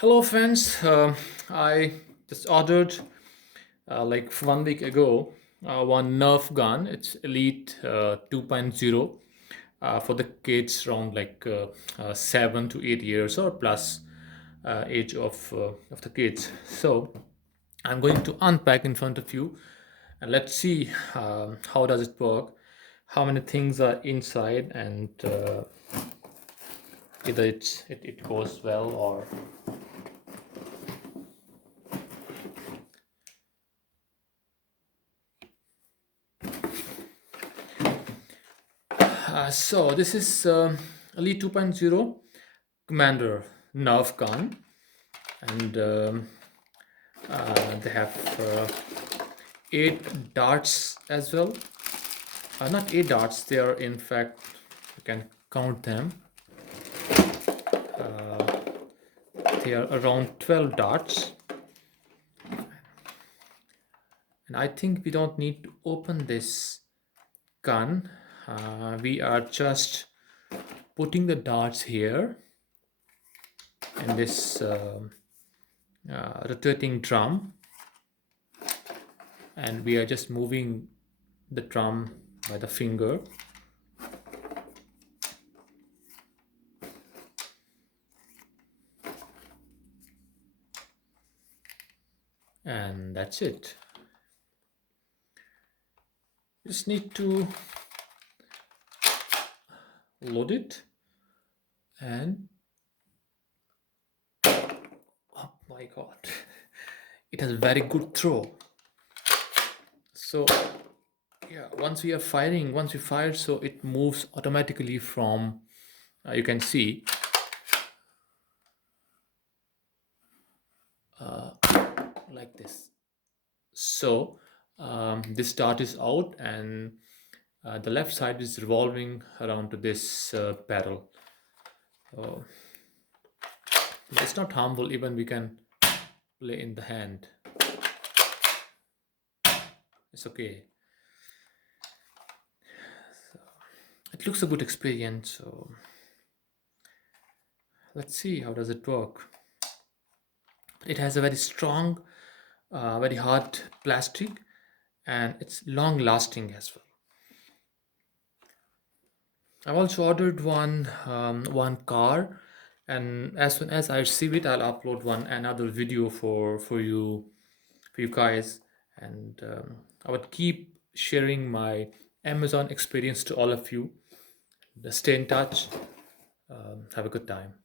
Hello, friends. I just ordered like 1 week ago one Nerf gun. It's Elite 2.0 for the kids around 7 to 8 years or plus age of the kids. So I'm going to unpack in front of you and let's see how does it work, how many things are inside, and either it goes well or so this is Elite 2.0 Commander Nerf gun, and they have 8 darts as well. Not 8 darts; they are in fact you can count them. They are around 12 darts, and I think we don't need to open this gun. We are just putting the darts here in this rotating drum, and we are just moving the drum by the finger, and that's it. Just need to load it, and oh my god, it has very good throw. So yeah, once we fire, so it moves automatically from you can see like this. So this dart is out, and the left side is revolving around to this barrel. So it's not harmful, even we can play in the hand. It's okay. It looks a good experience. So let's see how does it work. It has a very strong, very hard plastic, and it's long lasting as well. I've also ordered one car, and as soon as I receive it, I'll upload one another video for you guys, and I would keep sharing my Amazon experience to all of you. Stay in touch. Have a good time.